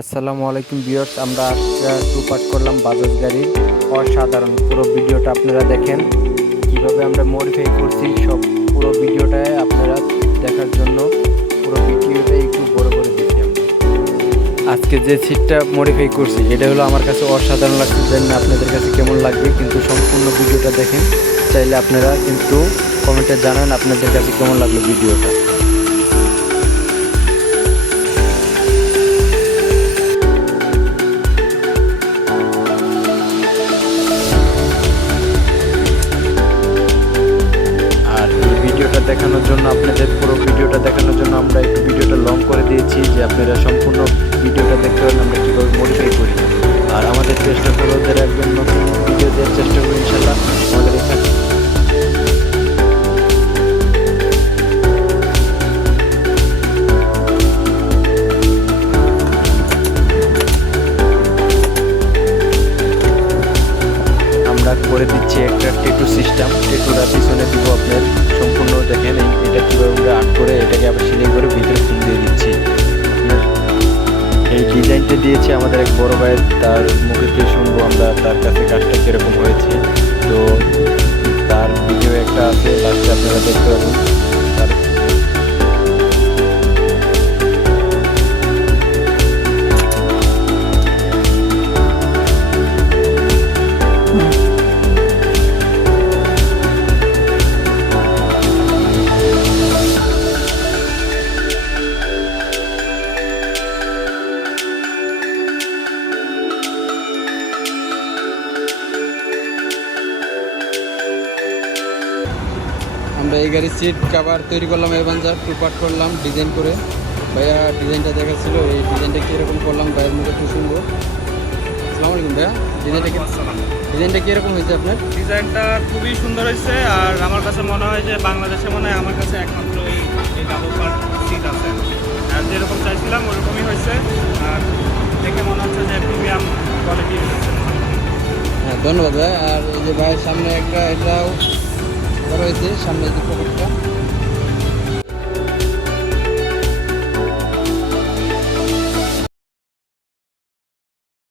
আসসালামু আলাইকুম ভিউয়ার্স, আমরা আজকে টু পার্ট করলাম বাজাজ গাড়ির। অসাধারণ পুরো ভিডিওটা আপনারা দেখেন কিভাবে আমরা মডিফাই করছি। সব পুরো ভিডিওটায় আপনারা দেখার জন্য পুরো ভিডিওটা একটু বড় করে দিচ্ছি আমরা। আজকে যে সিটটা মডিফাই করছি এটা হলো আমার কাছে অসাধারণ লাগছে। জানি না আপনাদের কাছে কেমন লাগবে, কিন্তু সম্পূর্ণ ভিডিওটা দেখেন। চাইলে আপনারা কিন্তু কমেন্টে জানান আপনাদের কাছে কেমন লাগলো ভিডিওটা। ভিডিওটা দেখানোর জন্য আপনাদের পুরো ভিডিওটা দেখানোর জন্য আমরা একটু ভিডিওটা লং করে দিয়েছি, যে আপনারা সম্পূর্ণ ভিডিওটা দেখতে পারেন আমরা কীভাবে মডিফাই করি। আর আমাদের চেষ্টা করবো যারা একজন নতুন ভিডিও দেওয়ার চেষ্টা করি, ইনশাল্লাহ আমাদের এখানে আমরা করে দিচ্ছি একটা টেটু সিস্টেম। টেটুটা পিছনে দিব আপনার সম্পূর্ণ দেখেন। এটা কীভাবে আমরা আর্ট করে এটাকে আবার সিলিং করে ভিতরে ফুল দিয়ে দিচ্ছি। আপনার এই ডিজাইনটা দিয়েছে আমাদের এক বড় ভাই, তার মুখে দিয়ে শুনবো আমরা তার কাছে কাজটা কীরকম হয়েছে। তো তার ভিডিও একটা আছে, লাস্টে আপনারা দেখতে পাবেন। তার আমরা এই গাড়ির সিট কাভার তৈরি করলাম, এভানজার টু পার্ট করলাম ডিজাইন করে। ভাইয়া ডিজাইনটা দেখাচ্ছিল, এই ডিজাইনটা কীরকম করলাম ভাইয়ের মুখে একটু শুনবো। আসসালামু আলাইকুম ভাইয়া, ডিজাইনটা কীরকম হয়েছে আপনার? ডিজাইনটা খুবই সুন্দর হয়েছে। আর আমার কাছে মনে হয় যে বাংলাদেশে মনে হয় আমার কাছে একমাত্র এই ডাবল পার্ট সিট আছে। আর যেরকম চাইছিলাম ওরকমই হয়েছে। আর দেখে মনে হচ্ছে যে প্রিমিয়াম কোয়ালিটির হয়েছে। হ্যাঁ, ধন্যবাদ ভাই। আর এই যে ভাইয়ের সামনে একটা এটাও করা হয়েছে, সামনে যে পকেটটা